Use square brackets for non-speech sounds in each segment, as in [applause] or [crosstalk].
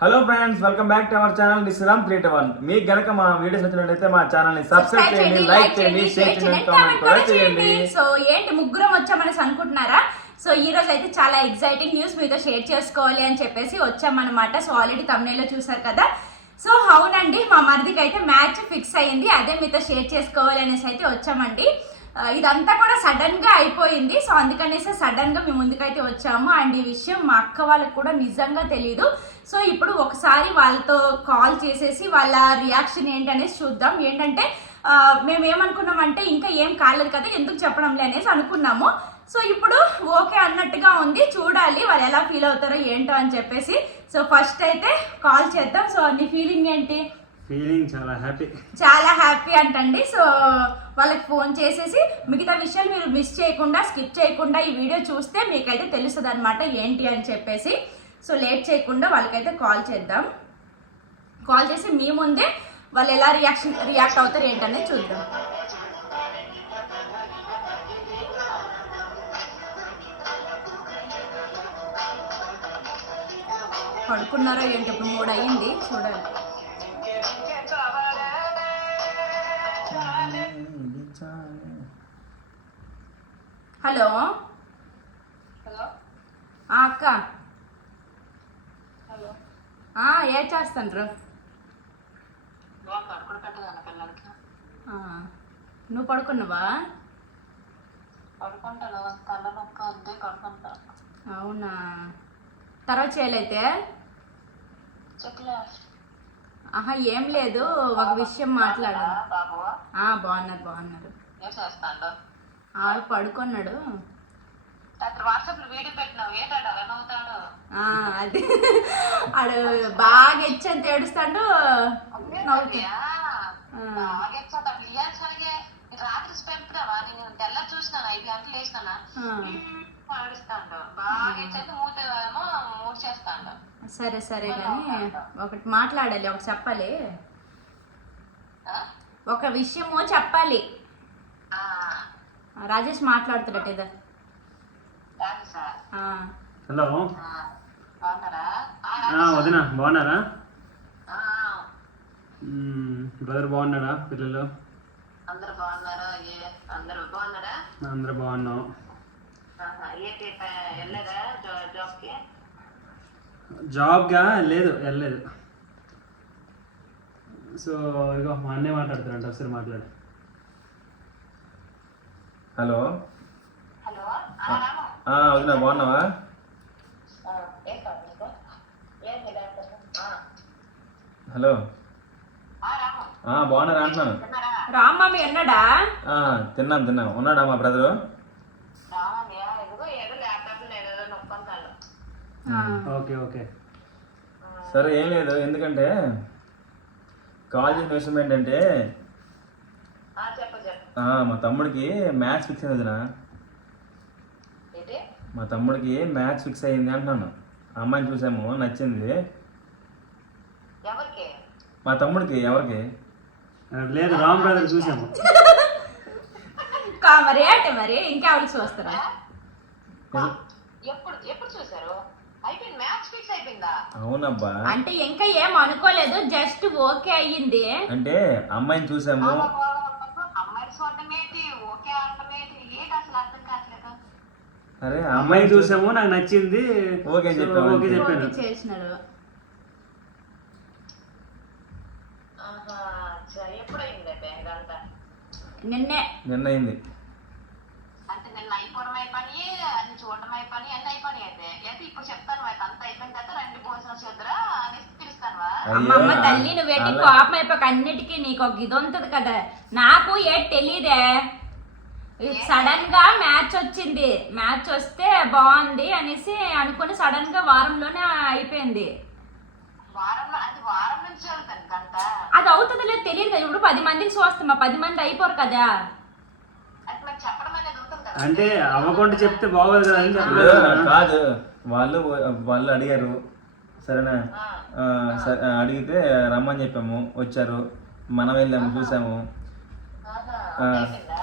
Hello friends welcome back to our channel Sriram three one మీకు గనక మా videos నచ్చినట్లయితే మా ఛానల్ని సబ్స్క్రైబ్ చేయండి లైక్ చేయండి షేర్ చేయండి కామెంట్ కూడా చేయండి. సో ఏంటి ముగ్గురం వచ్చామనేసి అనుకుంటున్నారా? సో ఈ రోజు అయితే చాలా ఎగ్జైటింగ్ న్యూస్ మీతో షేర్ చేసుకోవాలి అని చెప్పేసి వచ్చామన్నమాట. సో ఆల్రెడీ తమిళలో చూసారు కదా. సో అవునండి మా మరిదికి అయితే మ్యాచ్ ఫిక్స్ అయ్యింది. అదే మీతో షేర్ చేసుకోవాలి అనేసి అయితే వచ్చామండి. ఇదంతా కూడా సడన్గా అయిపోయింది. సో అందుకనేసి సడన్గా మేము ముందుకైతే వచ్చాము. అండ్ ఈ విషయం మా అక్క వాళ్ళకి కూడా నిజంగా తెలియదు సో ఇప్పుడు ఒకసారి వాళ్ళతో కాల్ చేసేసి వాళ్ళ రియాక్షన్ ఏంటనేసి చూద్దాం. ఏంటంటే మేము ఏమనుకున్నామంటే ఇంకా ఏం కాలేదు కదా ఎందుకు చెప్పడంలే అనేసి అనుకున్నాము. సో ఇప్పుడు ఓకే అన్నట్టుగా ఉంది చూడాలి వాళ్ళు ఎలా ఫీల్ అవుతారో ఏంటో అని చెప్పేసి. సో ఫస్ట్ అయితే కాల్ చేద్దాం. సో నీ ఫీలింగ్ ఏంటి? ఫీలింగ్ చాలా హ్యాపీ చాలా హ్యాపీ అంటండి. సో వాళ్ళకి ఫోన్ చేసేసి మిగతా విషయాలు మీరు మిస్ చేయకుండా స్కిప్ చేయకుండా ఈ వీడియో చూస్తే మీకైతే తెలుస్తుంది అనమాట ఏంటి అని చెప్పేసి. సో లేట్ చేయకుండా వాళ్ళకైతే కాల్ చేద్దాం. కాల్ చేసి మీ ముందే వాళ్ళు ఎలా రియాక్షన్ రియాక్ట్ అవుతారు ఏంటనేది చూద్దాం. పడుకున్నారో ఏంటి ఇప్పుడు మూడు అయ్యింది చూడాలి. హలో? అక్క. ఏ ఆ, నువ్వు పడుకున్నావా? అవునా? తర్వాత చేయలైతే? ఆహా ఏం లేదు ఒక విషయం మాట్లాడాలి. బాగున్నారు బాగున్నారు పడుకున్నాడు. అది. ఆడు బాగా ఇచ్చంత ఏడుస్తాడు. రాత్రి పెంపుదావా నేను తెల్ల చూసినాను? ఐదు గంటలు ఆడిస్తాడు బాగా సరే సరే కానీ ఒకటి మాట్లాడాలి ఒకటి చెప్పాలి. ఒక విషయము చెప్పాలి. రాజేష్ మాట్లాడుతున్నాడు ఏదో హలో. వదిన బాగున్నారా? ఆ, బ్రదర్ బాగున్నారా పిల్లలు? అందరు బాగున్నారా? ఏ అందరు బాగున్నారా? అందరూ బాగున్నాం. జాబ్గా లేదు వెళ్ళలేదు. సో ఇగో మా అన్నయ్య మాట్లాడుతారంట ఒకసారి మాట్లాడు. హలో. వదినా బాగున్నావా? హలో. ఆ, రాము. ఆ, బాగున్నారా అంటున్నాను రామ్మమ్మ ఎన్నడా? ఆ, తిన్నాం తిన్నాం. ఉన్నాడా మా బ్రదరు? Okay okay. సరే ఏం లేదు. ఎందుకంటే కాల్ చేసిన విషయం ఏంటంటే ఆ, చెప్పు చెప్పు. ఆ, మా తమ్ముడికి మ్యాచ్ ఫిక్స్ అయింది మా తమ్ముడికి మ్యాచ్ ఫిక్స్ అయింది అంటున్నాను. అమ్మాయిని చూసాము నచ్చింది. ఎవరికి? మా తమ్ముడికి ఎవరికి? లేదు రామ్ బ్రదర్ చూసాము. మరి ఏంటి మరి? ఇంకెవరికి చూస్తారా? ఎప్పుడు ఎప్పుడు చూసారు అయిపోయింది మ్యాచ్ ఫిక్స్ అయిపోయిందా? అవునబ్బా. అంటే ఇంకా ఏం అనుకోలేదు జస్ట్ ఓకే అయ్యింది. అంటే అమ్మాయిని చూసాము. అమ్మాయి చూడటం ఏంటి? ఓకే ఏంటి? ఏంటి అసలు అర్థం కావట్లేదు. అరే అమ్మాయి చూసాము నాకు నచ్చింది. ఓకే చెప్పాను. ఓకే అయింది ఇదంతా? నిన్నే. అంటే నిన్న అయిపోవడం అయిపోయి అన్ని చూడటం అయిపోయి అన్ని అయిపోయి అయితే. అయితే ఇప్పుడు చెప్తాను అయితే అంత అయిపోయిన తర్వాత రెండు భోజనం చూద్దరా అని పిలుస్తానువా? అమ్మమ్మ తల్లి నువ్వేంటి కోపం అయిపోక అన్నిటికీ నీకు ఒక ఇది ఉంటుంది కదా. నాకు ఏ తెలీదే. సడన్గా మ్యాచ్ వచ్చింది. మ్యాచ్ వస్తే బాగుంది అనేసి అనుకుని సడన్గా వారంలోనే అయిపోయింది. అది వారం నుంచి చదువుతాను గంట అది అవుతుందో లేదు తెలియదు కదా. ఇప్పుడు పది మందికి చూస్తామా పది మంది అయిపోరు కదా. అది నాకు చెప్పడం అనేది ఉంటుంది కదా. అంటే అవ్వకుండా చెప్తే బాగోదు కదా అని ఇప్పుడు చెప్పలేదు కాదు. వాళ్ళు వాళ్ళు అడిగారు. సరేనా? అడిగితే రమ్మని చెప్పాము. వచ్చారు. మనం వెళ్ళాము చూసాము ఆహా, ఆ. అయిపోయిందా ఇంకా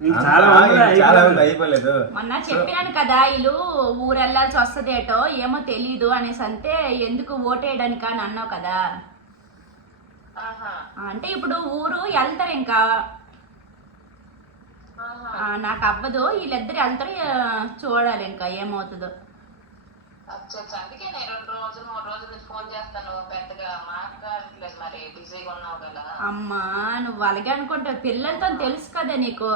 చాలా అంతా మంది ఇంకా చాలా అయిపోలేదు. మంది అయిపోలేదు. మొన్న చెప్పినాను కదా వీళ్ళు ఊరు వెళ్ళాల్సి వస్తుందేటో ఏమో తెలీదు అనేసి అంతే ఎందుకు ఓటేయడానికి అని అన్నావు కదా. ఆహా, అంటే ఇప్పుడు ఊరు వెళ్తారు ఇంకా. నాకు అవ్వదు వీళ్ళిద్దరు వెళ్తారు చూడాలి ఇంకా ఏమవుతుందో. అచ్చా. అందుకే నేను రెండు రోజులు మూడు రోజుల ఫోన్ చేస్తాను పెద్దగా మాట్లాడట్లేదు మరి. బిజీగా ఉన్నావు కదా. అమ్మా నువ్వు అలాగే అనుకుంటావు. పిల్లలతో తెలుసు కదా నీకు.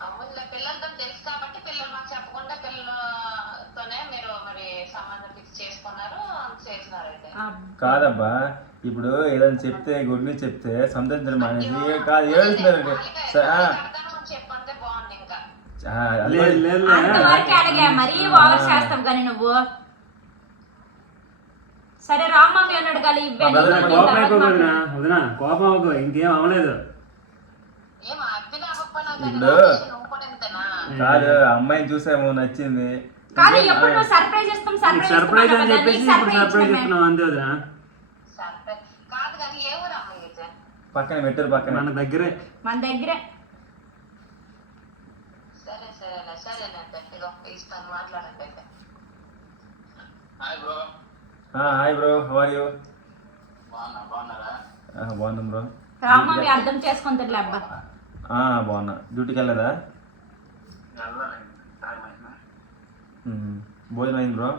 అమ్ముల పిల్లలతో తెలుసు కాబట్టి పిల్లలు మాకు చెప్పకుండా పిల్లలతోనే మీరు మరి సంబంధం ఫిక్స్ చేసుకున్నారు చేసినారు అయితే అబ్బ. కాదబ్బా ఇప్పుడు ఏదైనా చెప్తే గుడ్ న్యూస్ చెప్తే సంతోషించడం మానేసి కాదు ఏడుస్తున్నారు చెప్పంటే బాగుంది అంతవరకు అడిగా మరీ ఓవర్ చేస్తావు కానీ నువ్వు. సరే రామ్మమ్మ అని అడగాలి ఇవ్వే మా brother నీకు కోపం అవ్వకు ఇంకేం అవ్వలేదు. కానీ కాదు అమ్మాయిని చూసాము నచ్చింది. కాదు ఎప్పుడు నువ్వు సర్ప్రైజ్ ఇస్తాం సర్ప్రైజ్ సర్ప్రైజ్ అని చెప్పేసి ఇప్పుడు సర్ప్రైజ్ సర్ప్రైజ్ ఇస్తున్నాం అంతే వదినా. కానీ పక్కన మెట్టూరు పక్కన. మన దగ్గరే. మన దగ్గరే. సరే సరేలే సరేనంటే ఇదో ఇస్తాను మాట్లాడండి అయితే హాయ్ బ్రో హవర్ యూ బాగున్నా బాగున్నారా? బాగున్నాం బ్రో అర్థం అబ్బా. బాగున్నా. డ్యూటీకి వెళ్ళదా ఉమ్. భోజనం అయింది బ్రో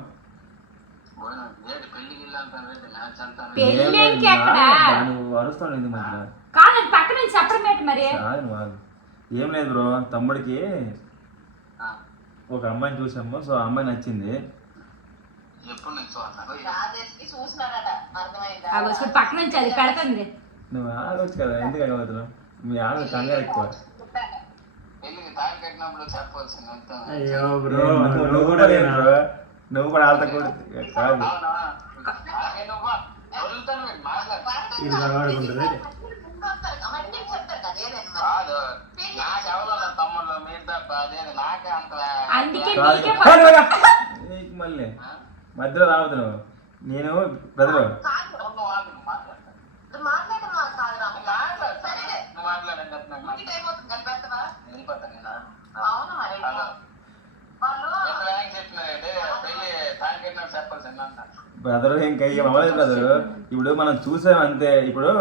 అరుస్తాను మధ్యలో? కాదు పక్కన మరి? ఏం లేదు బ్రో తమ్ముడికి ఒక అమ్మాయిని చూసాము. సో ఆ అమ్మాయి నచ్చింది. పక్క నుంచి అది నువ్వు ఆగొచ్చు కదా ఎందుకు మీ ఆడ కంగారు ఎక్కువ. అయ్యో బ్రో నువ్వు- కూడా లేనా? నువ్వు కూడా ఆడతా కూడా కాదు. ఇది బలవాడుకుంటుంది అందుకే కాదు. నీకే [laughs] మళ్ళీ. మధ్యలో రావద్దు నువ్వు నేను బ్రదరు బ్రదరు ఇంకా ఏం అవ్వలేదు బ్రదరు. ఇప్పుడు మనం చూసాం అంతే. ఇప్పుడు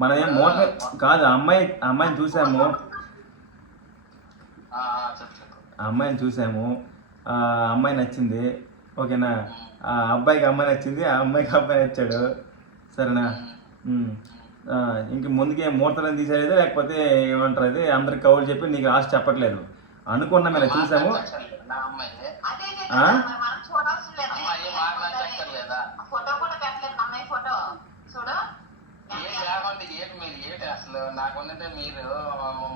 మనం ఏం మోట కాదు అమ్మాయి అమ్మాయిని చూసాము. ఆ అమ్మాయిని చూసాము. ఆ అమ్మాయి నచ్చింది. ఓకేనా? ఆ అబ్బాయికి అమ్మాయి నచ్చింది. ఆ అమ్మాయికి అబ్బాయి నచ్చాడు. సరేనా? ఇంక ముందుకి ముహూర్తం తీసేది లేకపోతే ఏమంటారు అది? అందరికి కౌలు చెప్పి నీకు ఆశ చెప్పట్లేదు. అనుకున్నాం ఇలా చూసాము అదే ఆ? మనం చూడాల్సిన లేదు ఫోటో కూడా పెట్టలేదు అమ్మాయి ఫోటో చూడు అసలు? నాకున్నదే మీరు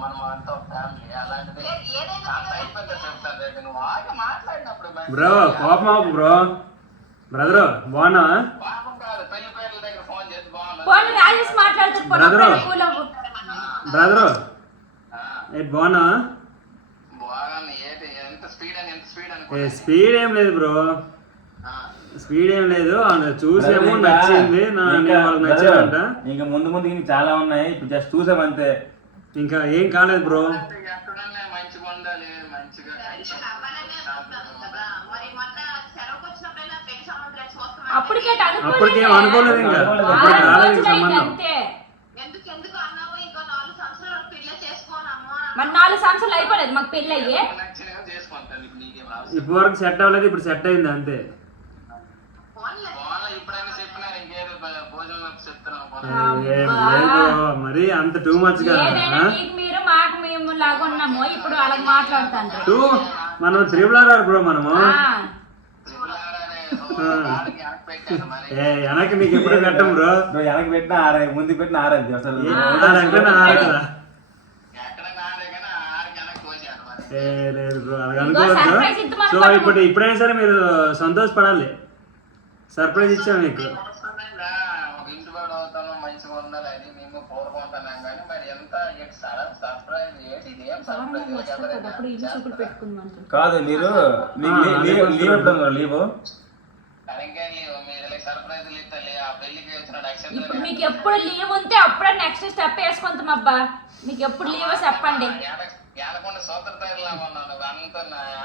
మనం అంతా ఫ్యామిలీ అలాంటిది చెప్తాను రేపు నువ్వు మాట్లాడినప్పుడు బ్రో కోపం అవ్వకు బ్రో. బ్రదరు బాగున్నావా? పాపం కాదు పెళ్ళి పేర్ల దగ్గర ఫోన్ చేసి బాగుంది పోనీ రాజేష్ బ్రదరు. ఏంటి? అనుకో స్పీడ్ ఏం లేదు బ్రో. స్పీడ్ ఏం లేదు చూసేమో నచ్చింది నా ఇంకా- ముందు ముందు ఇంకా చాలా ఉన్నాయి ఇప్పుడు జస్ట్ చూసాం అంతే. ఇంకా ఏం కాలేదు బ్రో. అప్పటికే అనుకోలేదు. ఇంకా. రాలేదు సంబంధం. అంతే. ఎందుకు ఎందుకు అన్నావు? ఇంకో నాలుగు సంవత్సరాలు మరి నాలుగు అయిపోలేదు మాకు పెళ్ళి అయ్యి ఇప్పుడు వరకు సెట్ అవ్వలేదు ఇప్పుడు సెట్ అయింది అంతే. మరి అంత టూ మచ్ కదా మీరు మాకు మేము లాగా ఉన్నాము. ఇప్పుడు అలా మాట్లాడుతాండ్రు టూ మనం త్రిబుల్ ఆర్ బ్రో మనము. వెనక్కి నీకు ఎప్పుడు పెట్టం బ్రో? నువ్వు వెనక్కి పెట్టినా ఆరే ముందు పెట్టినా ఆరద్ది అసలు సో. ఇప్పుడు ఇప్పుడైనా సరే మీరు సంతోషపడాలి. సర్ప్రైజ్ ఇచ్చాం మీకు అవసరమైందా? ఒక ఇంటి వాడు అవుతాను మంచిగా ఉండాలి అది మేము కోరుకుంటున్నాం కానీ మరి ఎంత సడన్ సర్ప్రైజ్ ఏంటి ఇది ఏం సర్ప్రైజ్ అప్పుడు ఇల్లు చూపులు పెట్టుకుందాం అంటారు. కాదు మీరు లీవ్ లీవ్? ఎప్పుడు ఇప్పుడు మీకు ఎప్పుడు లీవ్ ఉంటే అప్పుడే నెక్స్ట్ స్టెప్ వేసుకుంటాం అబ్బా. మీకు ఎప్పుడు లీవ్ చెప్పండి. ఏనకుండా సూత్రధారిలా ఉన్నావు నువ్వు. అంత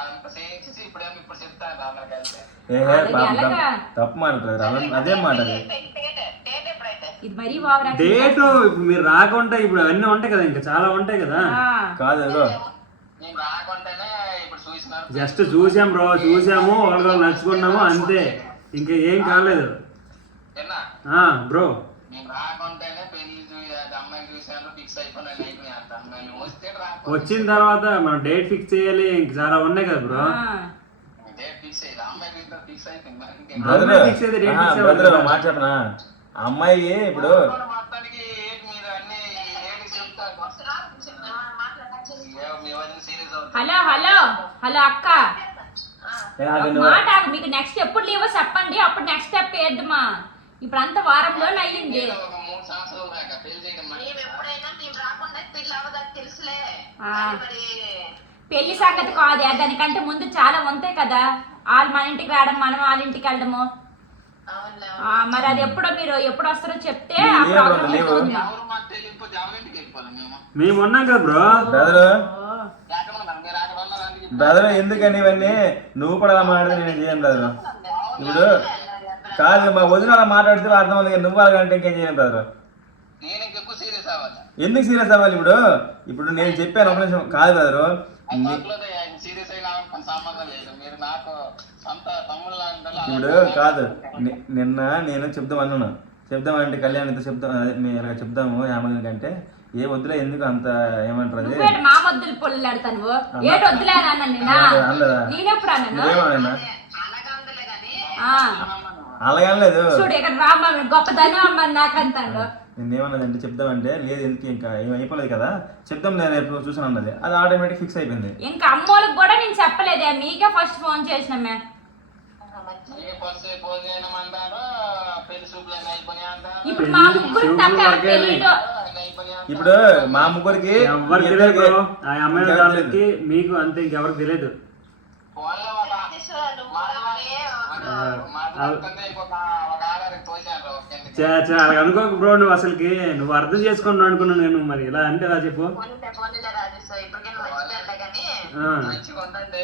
అంత చేయించేసి ఇప్పుడేమో ఇప్పుడు చెప్తాను అందరు కలిసి అదే మాట డేట్ మరీ ఓవర్ డేట్ ఇప్పుడు మీరు రాకుంటే ఇప్పుడు అవన్నీ ఉంటాయి కదా ఇంకా చాలా ఉంటాయి కదా. కాదు ఏదో ఇప్పుడు జస్ట్ చూసాం బ్రో చూసాము వాళ్ళకి నచ్చుకున్నాము అంతే. ఇంకా ఏం కాలేదు. బ్రో. రాకుంటేనే పెళ్ళి చూసి అది అమ్మాయిని చూశాను ఫిక్స్ అయిపోయినాను వచ్చిన తర్వాత మనం డేట్ ఫిక్స్ చేయాలి ఇంక చాలా ఉన్నాయి కదా బ్రో. డేట్ ఫిక్స్ అయ్యింది అమ్మాయి ఇప్పుడు హలో హలో హలో అక్క. మాట. మీకు నెక్స్ట్ ఎప్పుడు లీవో చెప్పండి అప్పుడు నెక్స్ట్ స్టెప్ వేద్దామా ఇప్పుడు అంత అయ్యింది. మూడు సంవత్సరాల దాకా పెళ్ళి సంగతి కాదే దానికంటే ముందు చాలా ఉంటాయి కదా. వాళ్ళు మన ఇంటికి రావడం మనం వాళ్ళ ఇంటికి వెళ్ళడము. మరి అది ఎప్పుడో మీరు ఎప్పుడు వస్తారో చెప్తే మేము. ఉన్నాం కదా బ్రో. బ్రదర్. ఎందుకని ఇవన్నీ? నువ్వు కూడా అలా మాట్లాడితే నేను చేయను బ్రదర్. ఇప్పుడు కాదు మా వదిన అలా మాట్లాడితే అర్థం ఉంది నువ్వు అలాగంటే ఇంకేం చేయను బ్రదర్ అవ్వాలి? ఎందుకు సీరియస్ అవ్వాలి ఇప్పుడు? ఇప్పుడు నేను చెప్పాను ఒక నిమిషం. కాదు బ్రదరు ఇప్పుడు కాదు నిన్న నేను చెప్దాం అన్నాను. చెప్దామంటే కళ్యాణ్తో చెప్దాం అదే మేము ఇలా చెప్దాము యామల్ కంటే. ఏ వద్దులే ఎందుకు అంత ఏమంటారు అది అందరా ఆ, అలాగనలేదు చూడు ఇక్కడ రామ్మ గొప్పదనం అమ్మ నాకు అంటాడు నేనేమన్నదంటే చెప్దామంటే లేదు ఎందుకు ఇంకా ఏం అయిపోలేదు కదా చెప్దాం నేను రేపు చూసాను అన్నది. అది ఆటోమేటిక్ ఫిక్స్ అయిపోయింది. ఇంకా అమ్మోళ్ళకి కూడా నేను చెప్పలేదే మీకే ఫస్ట్ ఫోన్ అయిపోయినాయి అంటారు ఇప్పుడు మా ముగ్గురు తప్ప వరకే పెళ్ళిలో అన్నీ అయిపోయినాయి అంటారు. ఇప్పుడు మా ముగ్గురికి ఎవరికి తెలియదు మీకు అంతే ఇంకెవరికి తెలియదు చా చా అలా అనుకోకు బ్రో నువ్వు అసలుకి నువ్వు అర్థం చేసుకున్నావు అనుకున్నాను నేను మరి. ఇలా అంటే ఎలా చెప్పు? పోనీలే, పోనీలే రాజు. సో ఇప్పటికైనా మర్చిపోయానులే కానీ ఆ. మంచిగా ఉందండి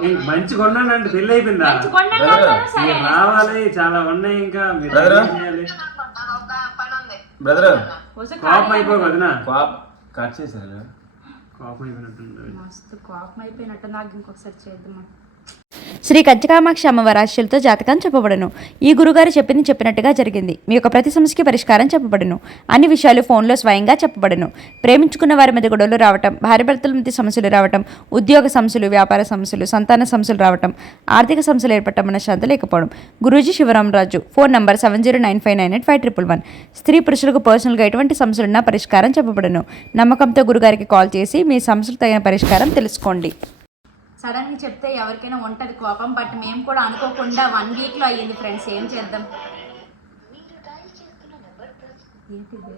ఏ, మంచిగా ఉన్నాను అంటే పెళ్ళి అయిపోయిందా? మంచి మీరు రావాలి చాలా ఉన్నాయి ఇంకా. మీరు బ్రదర్? కోపం అయిపోయి వదినా. కాప్ కట్ చేశారు? కోపం అయిపోయినట్టుంది. మస్తు కోపం అయిపోయినట్టు నాకు ఇంకొకసారి చేద్దామా శ్రీ కంచకామాక్షి అమ్మవారి ఆశీలతో జాతకం చెప్పబడను. ఈ గురుగారు చెప్పింది చెప్పినట్టుగా జరిగింది. మీ యొక్క ప్రతి సమస్యకి పరిష్కారం చెప్పబడను. అన్ని విషయాలు ఫోన్లో స్వయంగా చెప్పబడను. ప్రేమించుకున్న వారి మధ్య గొడవలు రావటం భార్యభర్తల మధ్య సమస్యలు రావటం ఉద్యోగ సమస్యలు వ్యాపార సమస్యలు సంతాన సమస్యలు రావటం ఆర్థిక సమస్యలు ఏర్పడటం మన శ్రద్ధ లేకపోవడం. Guruji Sivaramaraju phone number seven zero nine five nine eight five triple one. స్త్రీ పురుషులకు పర్సనల్గా ఎటువంటి సమస్యలున్నా పరిష్కారం చెప్పబడను. నమ్మకంతో గురుగారికి కాల్ చేసి మీ సమస్యలు తగిన పరిష్కారం తెలుసుకోండి. సడన్గా చెప్తే ఎవరికైనా ఉంటది కోపం బట్ మేము కూడా అనుకోకుండా వన్ వీక్లో అయ్యింది ఫ్రెండ్స్. ఏం చేద్దాం? ఏంటిది?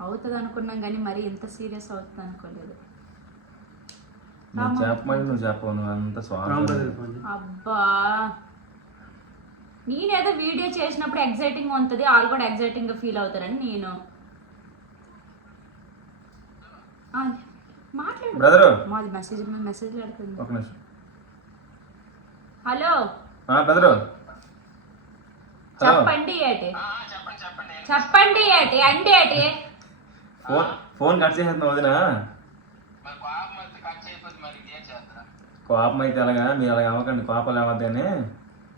అవుతుంది అనుకున్నాం కానీ మరి ఇంత సీరియస్ అవుతుంది అనుకోలేదు. అబ్బా! నేనేదో వీడియో చేసినప్పుడు ఎగ్జైటింగ్ ఉంటుంది వాళ్ళు కూడా ఎగ్జైటింగ్గా ఫీల్ అవుతారని నేను. బ్రదరు? మాది మెసేజ్ మెసేజ్ పెడుతుంది. ఒక నిమిషం. హలో? ఆ, బ్రదరు? చెప్పండి ఏటి? ఆ, చెప్పండి చెప్పండి చెప్పండి ఏటి? అండి ఏటి? ఫోన్ ఫోన్ కట్ చేసేస్తున్నా వదినా. కోపం వస్తే కట్ చేయకపోతే మరి ఏం చేద్దాం కోపం అయితే అలాగా మీరు అలాగ అవ్వకండి. కోపాలు అవ్వద్దు కానీ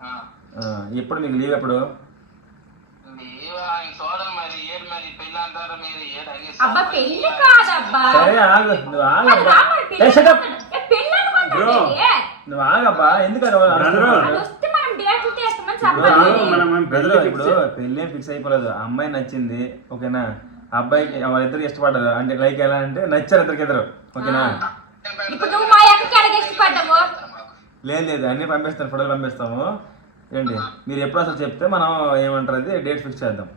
ఆ. ఆ, ఎప్పుడు మీకు లీవ్ ఎప్పుడు? ఆయన చూడండి మరి. అబ్బా పెళ్ళి కాదబ్బా. సరే ఆగు నువ్వు ఆగబ్బా. ఏ, shut up. Bro. నువ్వు ఆగబ్బా. ఎందుకు అది Brother. అది వస్తే మనం డేట్లు తీస్తామని ఇప్పుడు చెప్పాలి. మనం మనం బ్రదర్ పెళ్ళి ఇప్పుడు fix పెళ్ళి ఫిక్స్ అయిపోలేదు. ఆ అమ్మాయి నచ్చింది ఓకేనా? ఆ అబ్బాయికి వాళ్ళిద్దరు ఇష్టపడ్డారు. అంటే లైక్ ఎలా అంటే నచ్చారు ఇద్దరికి ఇద్దరు ఓకేనా? ఇప్పుడు నువ్వు మా లేదు లేదు. అన్ని పంపిస్తాను. ఫోటోలు పంపిస్తాము. ఏంటి? మీరు ఎప్పుడు అసలు చెప్తే మనం ఏమంటారు అది? డేట్ ఫిక్స్ చేద్దాం.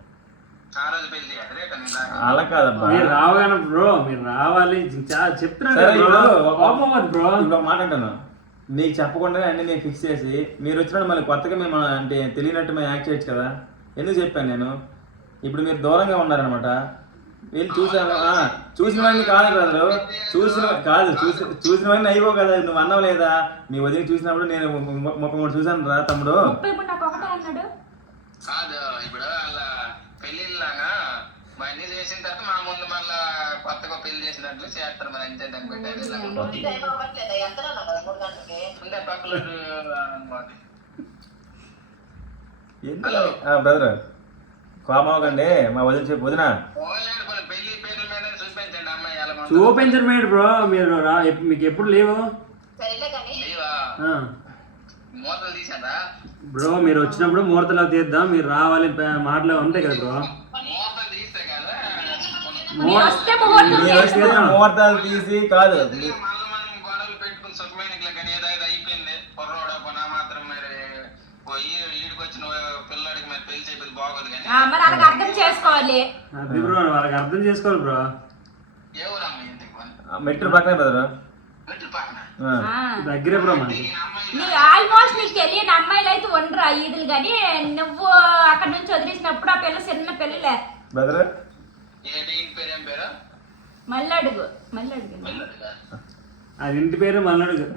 అలా కాదబ్బా మీరు రావాలి బ్రో మీరు రావాలి. చా- చెప్తున్నాను సరే కదా ఇప్పుడు bro. ఒక- కోపం అవ్వదు బ్రో. ఇంకొక మాట అంటాను. నీకు చెప్పకుండా అన్ని నేను ఫిక్స్ చేసి మీరు వచ్చినప్పుడు మళ్ళీ కొత్తగా మేము అంటే తెలియనట్టు మేము యాక్ట్ చేయొచ్చు కదా? ఎందుకు చెప్పాను నేను? ఇప్పుడు మీరు దూరంగా ఉన్నారనమాట. వెళ్ళి చూసాను చూసిన వాడిని కాదు బ్రదరు చూసిన కాదు చూసి చూసిన వాడిని అయిపో కదా. నువ్వు అన్నావు లేదా? నీ వదిలి చూసినప్పుడు నేను ముప్పై మూడు చూసాను రా తమ్ముడు. కాదు ఇప్పుడు పెళ్ళిళ్ళలాగా మా అన్ని చేసిన తర్వాత మా ముందు మళ్ళా కొత్తగా పెళ్ళి చేసినట్లు చేస్తారు మరి అంతే దాన్ని పెట్టారు పక్కల బ్రదర్ కోపం అవ్వకండి. మా వదిలి చెప్పు. వదిన. చూపించండి మేడు బ్రో. మీరు మీకు ఎప్పుడు లేవు? సరేలే కానీ. లేవా. మూతలు తీసారా బ్రో మీరు వచ్చినప్పుడు ముహూర్తాలు తీద్దాం మీరు రావాలి మాటలు ఉంటాయి కదా బ్రో. ముహూర్తాలు తీసి కాదు అర్థం చేసుకోవాలి. బ్రో వాళ్ళకి అర్థం చేసుకోవాలి బ్రో? మెట్రో పక్కనే బ్రదర్. మెట్టు పక్కన. దగ్గరే బ్రో మనకి. ఆల్మోస్ట్ నీకు తెలియని అమ్మాయిలు అయితే ఉండరు ఈదులు కానీ నువ్వు అక్కడ నుంచి వదిలేసినప్పుడు ఆ పిల్ల చిన్న పిల్లలే. పేరు మళ్ళీ అడుగు మళ్ళీ అడుగు మెల్లడిగా. అది ఇంటి పేరు? అంటే మల్లెడు కాదు?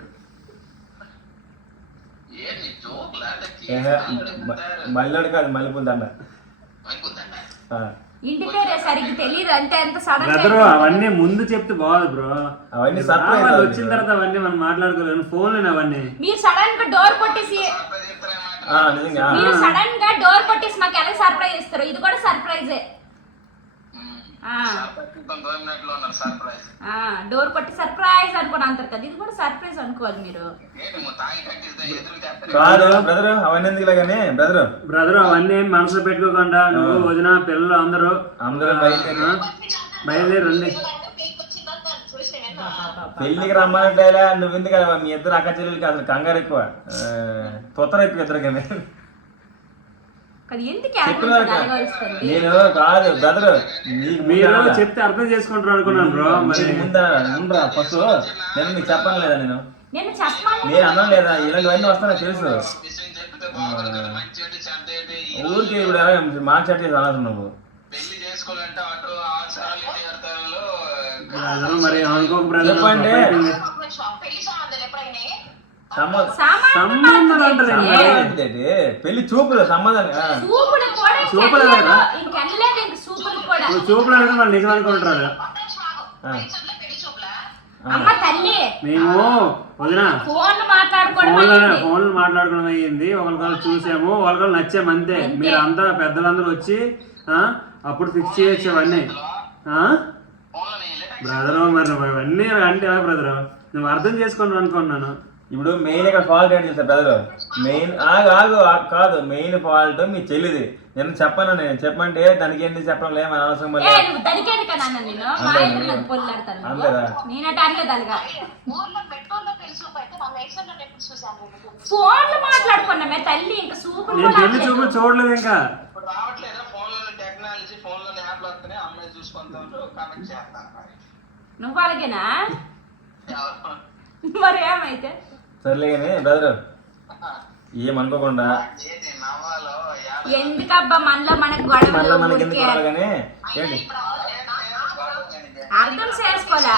ఆ, ఇంటి పేరే సరిగ్గా తెలియదు అంతే అంత సడన్ బ్రదర్ అవన్నీ ముందు చెప్తే బాగోదు బ్రో అవన్నీ అవుతుంది వచ్చిన తర్వాత అవన్నీ మనం మాట్లాడుకోలేము. ఫోన్ అవన్నీ. మీరు సడన్గా డోర్ కొట్టేసి మీరు సడన్గా డోర్ కొట్టేసి మాకు ఎలా సర్ప్రైజ్ ఇస్తారు ఇది కూడా సర్ప్రైజే ఆ. గవర్నమెంట్లో ఉన్నారు సర్ప్రైజ్ ఆ డోర్ కొట్టి సర్ప్రైజ్ అనుకోని అంటారు కదా ఇది కూడా సర్ప్రైజ్ అనుకోవాలి మీరు. కాదు బ్రదర్ అవన్నీ ఎందుకు కానీ బ్రదర్ బ్రదర్ అవన్నీ ఏం మనసులో పెట్టుకోకుండా నువ్వు వదిన పిల్లలు అందరూ అందరూ బయలుదేరి. ఆ, బయలుదేరి రండి పెళ్ళికి వచ్చిందంతా చూసి విన్నా పెళ్ళికి రమ్మంటే నువ్వు ఎందుకు కదా మీ ఇద్దరు అక్క చెల్లెలకి అసలు కంగారు ఎక్కువ. తొత్తర ఎక్కువ ఇద్దరు కానీ కదా ఎందుకు చెప్పినారు కదా. అలగలుస్తుంది నేను కాదు బ్రదర్ మీరు? చెప్తే అర్థం చేసుకుంటారు అనుకున్నాను బ్రో మరి. ముందా ఫస్ట్ నేను నీకు చెప్పను లేదా నేను? నేను అన్నం లేదా? ఇలాంటివన్నీ వస్తానో తెలుసు. ఊరికి ఇప్పుడు మాట్లాడి అనవసరం నువ్వు. మరి అనుకోక బ్రదర్ చెప్పండి. సంబంధం ఏంటి? పెళ్ళి చూపులు సంబంధం ఇంకెళ్ళలేదు. కదా? చూపులు అంటే వాళ్ళు నిజం అనుకుంటారు పెళ్ళి చూపులా అమ్మ తల్లి. మేము వదిన. ఫోన్ ఫోన్లో మాట్లాడుకోవడం అయ్యింది. ఒకరికొకరు చూసాము. ఒకరికొకరు నచ్చాము అంతే. మీరు అంతా పెద్దలందరూ వచ్చి అప్పుడు ఫిక్స్ చేయొచ్చు అవన్నీ బ్రదర్ మరి ఇవన్నీ అంటే బ్రదర్ నువ్వు అర్థం చేసుకున్నావు అనుకున్నాను. ఇప్పుడు మెయిన్ ఇక్కడ ఫాల్ట్ ఏంటి తెలుసా బ్రదర్? మెయిన్ ఆగు ఆగు ఆ- కాదు మెయిన్ ఫాల్ట్ మీ చెల్లిది. నేను చెప్పను నేను చెప్పమంటే దానికి ఏంటి చెప్పడం లేదు మన అవసరం మాట్లాడుకున్నామే తల్లి ఇంకా అనలేదు. చూపులు చూడలేదు ఇంకా. యాప్లు వస్తున్నాయి. అమ్మాయి కనెక్ట్ చేస్తాను. నువ్వు అలాగేనా? మరి ఏమైతే? సర్లే బ్రదర్ ఏమనుకోకుండా ఏంటి నవ్వాలో యాడ- ఎందుకబ్బా మనలో మనకు మళ్ళీ గొడవలు మనకి ఎందుకు ఊరికే? కొడాలి కానీ? ఏంటి? అర్థం చేసుకోలే.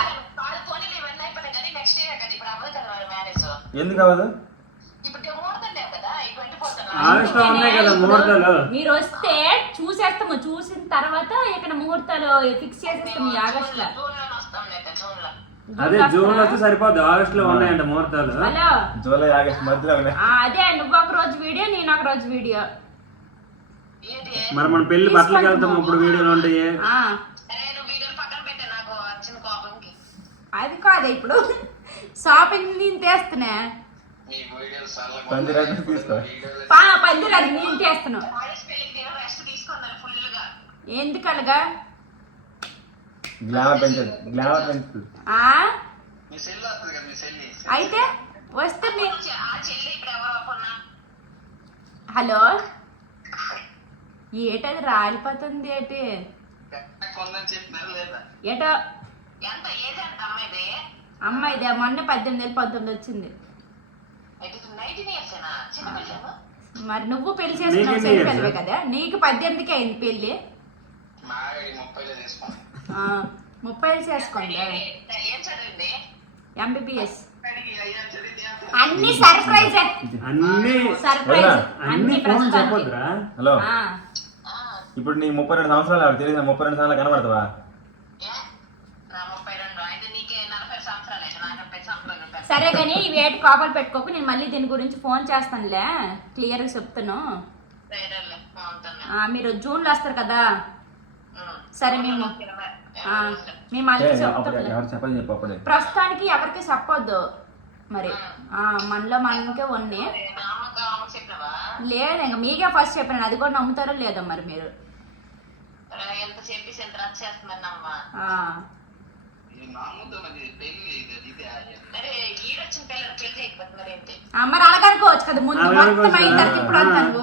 ఎందుకు అవ్వదు? ఆగస్టులో మీరు వస్తే చూసేస్తాము. చూసిన తర్వాత ఇక్కడ ముహూర్తాలు ఫిక్స్ చేసేస్తాము ఈ అదే జూన్లో వస్తే సరిపోద్ది. ఆగస్ట్లో ఉన్నాయంట ముహూర్తాలు. హలో? జూలై ఆగస్ట్ మధ్యలో ఉన్నాయి. ఆ, అదే నువ్వు ఒక రోజు వీడియో నేను ఒక రోజు వీడియో. మరి మన పెళ్ళి బట్టలకి వెళ్తాం ఇప్పుడు వీడియోలు ఉంటాయి అది కాదు ఇప్పుడు. షాపింగ్ నేను తెస్తున్నా మీ వీడియోలు చల్లగా పంది రెడ్డి తీసుకో. పా పందిరాదు నేను తెస్తున్నావు ఆయుష్ పెళ్ళికి నేను రెస్ట్ తీసుకుందాను ఫుల్గా ఎందుకు అలాగా గ్లామర్ పెంచదు గ్లామర్ పెంచుతుంది అయితే వస్తే మీ హలో ఏటది రాలిపోతుంది ఏంటి ఏటో అమ్మాయిది అమ్మాయిదే మొన్న పద్దెనిమిది వేలు పంతొమ్మిది వచ్చింది మరి నువ్వు పెళ్ళి చేసుకున్నావు కదా నీకు పద్దెనిమిదికి అయింది ముప్పైలో ఆ, ముప్పై చేసుకోండి ఏం చదివింది? ఎంబీబీఎస్ అన్ని సర్ప్రైజ్. అన్ని సర్ప్రైజ్. అన్ని ఫోన్ ప్రస్తుతానికి. చెప్పొద్దురా. హలో. ఆ, ఇప్పుడు నీ ముప్పై రెండు సంవత్సరాలు ఆవిడ తెలియదు ముప్పై రెండు సంవత్సరాలు కనబడతావా? సరే కానీ ఇవి ఏటి కోపాలు పెట్టుకోకు నేను మళ్ళీ దీని గురించి ఫోన్ చేస్తానులే. క్లియర్గా చెప్తాను మీరు జూన్లో వస్తారు కదా. సరే మేము ఆ, మేము అప్పుడు చెప్తాం ప్రస్తుతానికి ఎవరికి చెప్పొద్దు. మరి ఆ, మనలో మనకే ఉన్నాయి లేదు ఇంకా మీకే ఫస్ట్ చెప్పాను అది కూడా నమ్ముతారో లేదో మరి మీరు. మరి అలాగనుకోవచ్చు కదా ముందు మొత్తం అయిన తర్వాత. ఇప్పుడు అంత అనుకో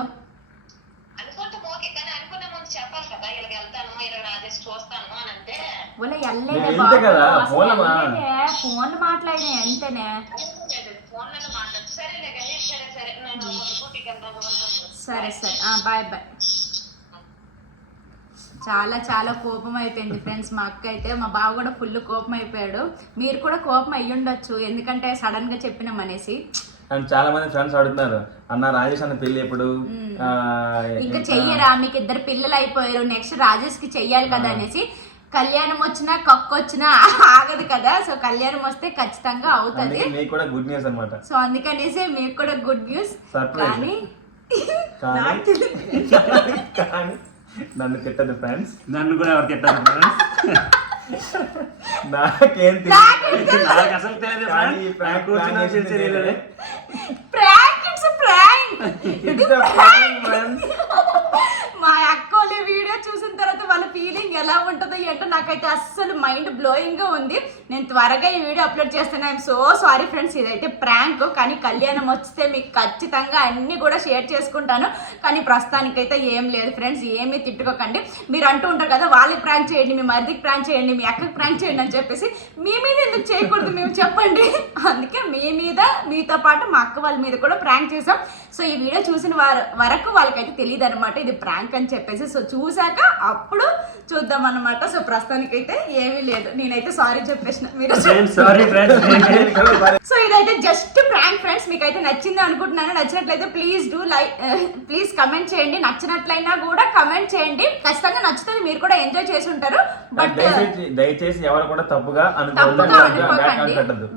అనుకుంటే ఓకే కానీ అనుకునే ముందు చెప్పాలి కదా ఇలాగ వెళ్తాను ఇలా రాజేసి చూస్తాను అని ఇంతే కదా, అసలు ఫోన్లో మాట్లాడినా అంతేనే సరే సరే. Bye bye. చాలా చాలా కోపం అయిపోయింది ఫ్రెండ్స్ మా అక్క అయితే. మా బావ కూడా ఫుల్ కోపం అయిపోయాడు మీరు కూడా కోపం అయ్యుండొచ్చు ఎందుకంటే సడన్గా చెప్పినాం అనేసి అండ్ చాలా మంది ఫ్రెండ్స్ అడుగుతున్నారు అన్న రాజేష్ అన్న పెళ్ళి ఎప్పుడు? ఇంకా చెయ్యరా మీకు ఇద్దరు పిల్లలు అయిపోయారు నెక్స్ట్ రాజేష్కి చెయ్యాలి కదా అనేసి. కళ్యాణం వచ్చినా కక్కు వచ్చినా ఆగదు కదా. సో కళ్యాణం వస్తే ఖచ్చితంగా అవుతుంది. మీకు కూడా గుడ్ న్యూస్ అనమాట సో అందుకనేసి మీకు కూడా గుడ్ న్యూస్. కానీ నన్ను తిట్టదు ఫ్రెండ్స్ నన్ను కూడా ఎవరు తిట్టారు నాకేం తెలియదు నాకు అసలు తెలియదు కానీ ఈ plan చేసింది తెలియదు. Prank it's prank prank, friends. [laughs] మా అక్క వీడియో చూసిన తర్వాత వాళ్ళ ఫీలింగ్ ఎలా ఉంటుందో ఏంటో నాకైతే అస్సలు మైండ్ బ్లోయింగ్గా ఉంది. నేను త్వరగా ఈ వీడియో అప్లోడ్ చేస్తాను. ఐఎమ్ సో సారీ ఫ్రెండ్స్ ఇదైతే ప్రాంక్ కానీ కళ్యాణం వస్తే మీకు ఖచ్చితంగా అన్నీ కూడా షేర్ చేసుకుంటాను. కానీ ప్రస్తుతానికైతే ఏం లేదు ఫ్రెండ్స్ ఏమీ తిట్టుకోకండి. మీరు అంటూ ఉంటారు కదా వాళ్ళకి ప్రాంక్ చేయండి మీ మరిదికి ప్రాంక్ చేయండి మీ అక్కకి ప్రాంక్ చేయండి అని చెప్పేసి మీ మీద ఎందుకు చేయకూడదు? మేము చెప్పండి. [laughs] అందుకే మీ మీద మీతో పాటు మా అక్క వాళ్ళ మీద కూడా ప్రాంక్ చేసాం సో ఈ వీడియో చూసిన వారు వరకు వాళ్ళకైతే తెలియదు అనమాట ఇది ప్రాంక్ అని చెప్పేసి. సో చూసాక అప్పుడు చూద్దాం అనమాట సో ప్రస్తుతానికైతే ఏమీ లేదు. నేనైతే సారీ చెప్పేసిన. మీరు [laughs] సో ఇదైతే జస్ట్ ప్రాంక్ ఫ్రెండ్స్. మీకు అయితే నచ్చింది అనుకుంటున్నాను. నచ్చినట్లయితే please do like [laughs] please comment చేయండి. నచ్చినట్లయినా కూడా కమెంట్ చేయండి. ఖచ్చితంగా నచ్చుతుంది. మీరు కూడా ఎంజాయ్ చేసి ఉంటారు. బట్ దయచేసి ఎవరు కూడా తప్పుగా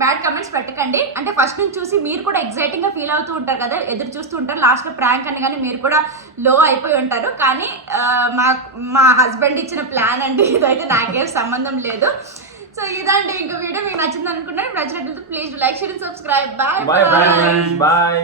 బ్యాడ్ కమెంట్స్ పెట్టకండి. అంటే ఫస్ట్ నుంచి చూసి మీరు కూడా ఎగ్జైటింగ్గా ఫీల్ అవుతూ ఉంటారు కదా. ఎదురు చూస్తూ ఉంటారు. లాస్ట్లో ప్రాంక్ అని కానీ మీరు కూడా లో అయిపోయి ఉంటారు. కానీ మా మా హస్బెండ్ ఇచ్చిన ప్లాన్ అండి. ఇదైతే నాకేం సంబంధం లేదు. సో ఇదండి. ఇంకో వీడియో మీకు నచ్చింది అనుకుంటే నచ్చినట్లయితే please like share subscribe bye bye bye bye